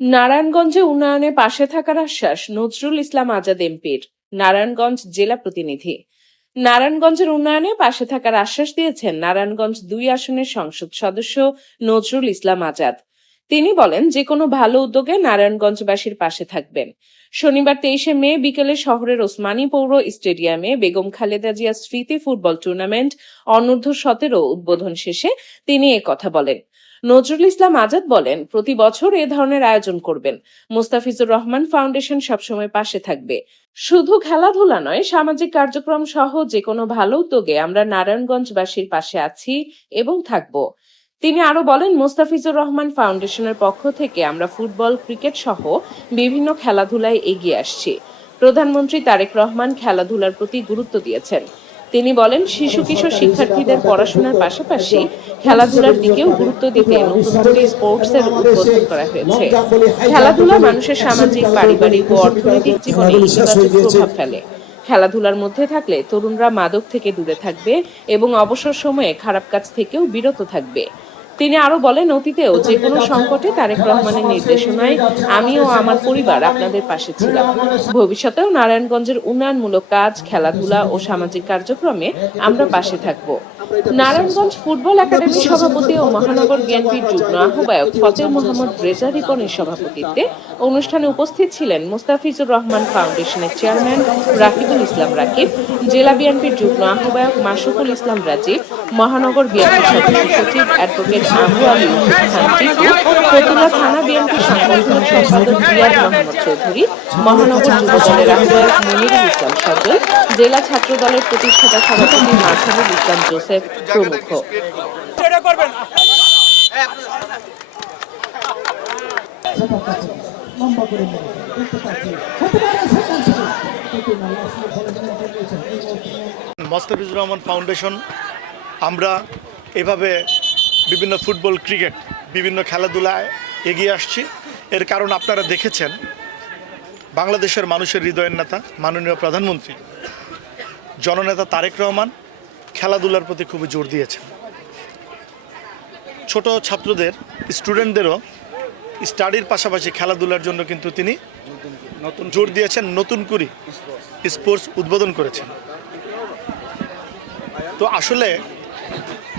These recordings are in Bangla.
নারায়ণগঞ্জে উন্নয়নে পাশে থাকার আশ্বাস নজরুল ইসলাম আজাদ এমপির। নারায়ণগঞ্জ জেলা প্রতিনিধি। নারায়ণগঞ্জের উন্নয়নে পাশে থাকার আশ্বাস দিয়েছেন নারায়ণগঞ্জ ২ আসনের সংসদ সদস্য নজরুল ইসলাম আজাদ। তিনি বলেন, যে কোনো ভালো উদ্যোগে নারায়ণগঞ্জবাসীর পাশে থাকবেন। শনিবার ২৩শে মে বিকেলে শহরের ওসমানী পৌর স্টেডিয়ামে বেগম খালেদা জিয়া স্মৃতি ফুটবল টুর্নামেন্ট অনূর্ধ্ব-১৭ উদ্বোধন শেষে তিনি কথা বলেন। নজরুল ইসলাম আজাদ বলেন, প্রতি বছর এ ধরনের আয়োজন করবেন। মোস্তাফিজুর রহমান ফাউন্ডেশন সবসময় পাশে থাকবে। শুধু খেলাধুলা নয়, সামাজিক কার্যক্রম সহ যে কোনো ভালো উদ্যোগে আমরা নারায়ণগঞ্জবাসীর পাশে আছি এবং থাকব। তিনি আরো বলেন, মোস্তাফিজুর রহমান ফাউন্ডেশনের পক্ষ থেকে আমরা ফুটবল, ক্রিকেট সহ বিভিন্ন খেলাধুলায় এগিয়ে আসছি। প্রধানমন্ত্রী তারেক রহমান খেলাধুলার প্রতি গুরুত্ব দিয়েছেন। তিনি বলেন, শিশু কিশোর শিক্ষার্থীদের পড়াশোনার পাশাপাশি খেলাধুলার দিকেও গুরুত্ব দিতে নতুন করে স্পোর্টসের উদ্বোধন করা হয়েছে। খেলাধুলা মানুষের সামাজিক, পারিবারিক ও অর্থনৈতিক জীবনে ইতিবাচক প্রভাব ফেলে। খেলাধুলার মধ্যে থাকলে তরুণরা মাদক থেকে দূরে থাকবে এবং অবসর সময়ে খারাপ কাজ থেকেও বিরত থাকবে। তিনি আরো বলেন, অতীতেও যে কোনো সংকটে তারেক রহমানের নির্দেশনায় আমি ও আমার পরিবার আপনাদের পাশে ছিলাম। ভবিষ্যতেও নারায়ণগঞ্জের উন্নয়নমূলক কাজ, খেলাধুলা ও সামাজিক কার্যক্রমে আমরা পাশে থাকব। নারায়ণগঞ্জ ফুটবল একাডেমির সভাপতি ও মহানগর বিএনপির যুগ্ম আহ্বায়ক ফতেহ মোহাম্মদ রেজা রিপনের সভাপতিত্বে অনুষ্ঠানে উপস্থিত ছিলেন মোস্তাফিজুর রহমান ফাউন্ডেশনের চেয়ারম্যান রাকিবুল ইসলাম রাকিব, জেলা বিএনপির যুগ্ম আহ্বায়ক মাসুকুল ইসলাম রাজীব, মহানগর বিএনপির সদস্য সচিব অ্যাডভোকেট আবু আলী খান টিপু, ফতুল্লা থানা বিএনপির সাংগঠনিক সম্পাদক রিয়াদ মোহাম্মদ চৌধুরী, মহানগর যুবদলের আহ্বায়ক মনিরুল ইসলাম সজল, জেলা ছাত্র দলের প্রতিষ্ঠাতা সভাপতি মাঝহারুল ইসলাম জোসেফ প্রমুখ। মোস্তাফিজুর রহমান ফাউন্ডেশন আমরা এভাবে বিভিন্ন ফুটবল, ক্রিকেট, বিভিন্ন খেলাধুলায় এগিয়ে আসছি। এর কারণ আপনারা দেখেছেন, বাংলাদেশের মানুষের হৃদয়ের নেতা মাননীয় প্রধানমন্ত্রী জননেতা তারেক রহমান খেলাধুলার প্রতি খুবই জোর দিয়েছেন। ছোট ছাত্রদের, স্টুডেন্টদেরও স্টাডির পাশাপাশি খেলাধুলার জন্য কিন্তু তিনি জোর দিয়েছেন। নতুন করে স্পোর্টস উদ্বোধন করেছেন। তো আসলে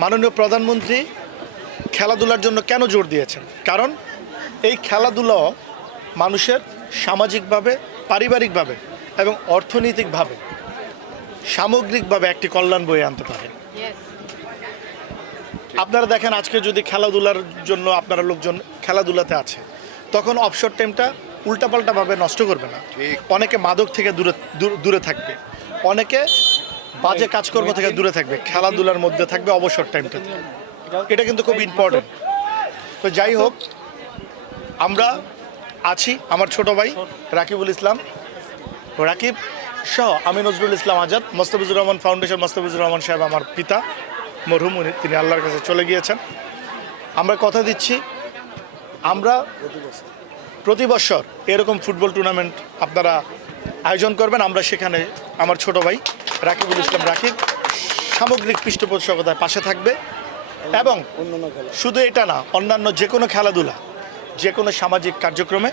মাননীয় প্রধানমন্ত্রী খেলাধুলার জন্য কেন জোর দিয়েছেন? কারণ এই খেলাধুলাও মানুষের সামাজিকভাবে, পারিবারিকভাবে এবং অর্থনৈতিকভাবে, সামগ্রিকভাবে একটি কল্যাণ বয়ে আনতে পারে। আপনারা দেখেন, আজকে যদি খেলাধুলার জন্য আপনারা লোকজন খেলাধুলাতে আছে, তখন অবসর টাইমটা উল্টাপাল্টাভাবে নষ্ট করবে না। অনেকে মাদক থেকে দূরে থাকবে, অনেকে বাজে কাজকর্ম থেকে দূরে থাকবে, খেলাধুলার মধ্যে থাকবে অবসর টাইমটাতে। এটা কিন্তু খুব ইম্পর্টেন্ট। তো যাই হোক, আমরা আছি, আমার ছোট ভাই রাকিবুল ইসলাম রাকিব সহ আমি নজরুল ইসলাম আজাদ, মোস্তাফিজুর রহমান ফাউন্ডেশন। মোস্তাফিজুর রহমান সাহেব আমার পিতা, মরহুম, তিনি আল্লাহর কাছে চলে গিয়েছেন। আমরা কথা দিচ্ছি, আমরা প্রতি বছর এরকম ফুটবল টুর্নামেন্ট আপনারা আয়োজন করবেন। আমরা সেখানে আমার ছোট ভাই রাকিবুল ইসলাম রাকিব সামগ্রিক পৃষ্ঠপোষকতায় পাশে থাকবে। এবং শুধু এটা না, অন্যান্য যে কোনো খেলাধুলা, যে কোনো সামাজিক কার্যক্রমে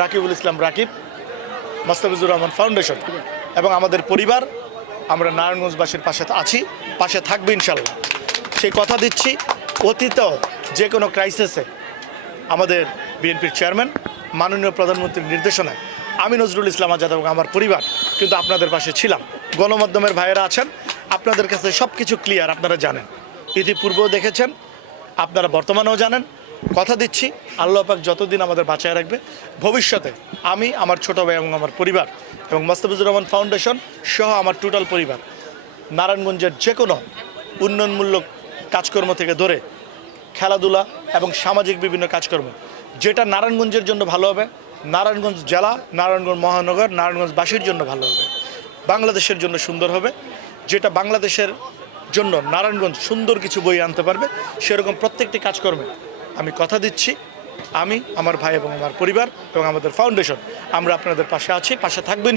রাকিবুল ইসলাম রাকিব, মোস্তাফিজুর রহমান ফাউন্ডেশন এবং আমাদের পরিবার, আমরা নারায়ণগঞ্জবাসীর পাশে আছি, পাশে থাকবে ইনশাল্লাহ। সেই কথা দিচ্ছি। অতীতেও যে কোনো ক্রাইসিসে আমাদের বিএনপির চেয়ারম্যান মাননীয় প্রধানমন্ত্রীর নির্দেশনায় আমি নজরুল ইসলাম আজাদ এবং আমার পরিবার কিন্তু আপনাদের পাশে ছিলাম। গণমাধ্যমের ভাইয়েরা আছেন, আপনাদের কাছে সব কিছু ক্লিয়ার, আপনারা জানেন, ইতিপূর্বেও দেখেছেন, আপনারা বর্তমানেও জানেন। কথা দিচ্ছি, আল্লাহ পাক যতদিন আমাদের বাঁচায় রাখবে, ভবিষ্যতে আমি, আমার ছোট ভাই এবং আমার পরিবার এবং মোস্তাফিজুর রহমান ফাউন্ডেশন সহ আমার টোটাল পরিবার নারায়ণগঞ্জের যে কোনো উন্নয়নমূলক কাজকর্ম থেকে ধরে খেলাধুলা এবং সামাজিক বিভিন্ন কাজকর্ম, যেটা নারায়ণগঞ্জের জন্য ভালো হবে, নারায়ণগঞ্জ জেলা, নারায়ণগঞ্জ মহানগর, নারায়ণগঞ্জবাসীর জন্য ভালো হবে, বাংলাদেশের জন্য সুন্দর হবে, যেটা বাংলাদেশের জন্য নারায়ণগঞ্জ সুন্দর কিছু বই আনতে পারবে, সেরকম প্রত্যেকটি কাজকর্মে আমি কথা দিচ্ছি, আমি, আমার ভাই এবং আমার পরিবার এবং আমাদের ফাউন্ডেশন আমরা আপনাদের পাশে আছি, পাশে থাকবেন।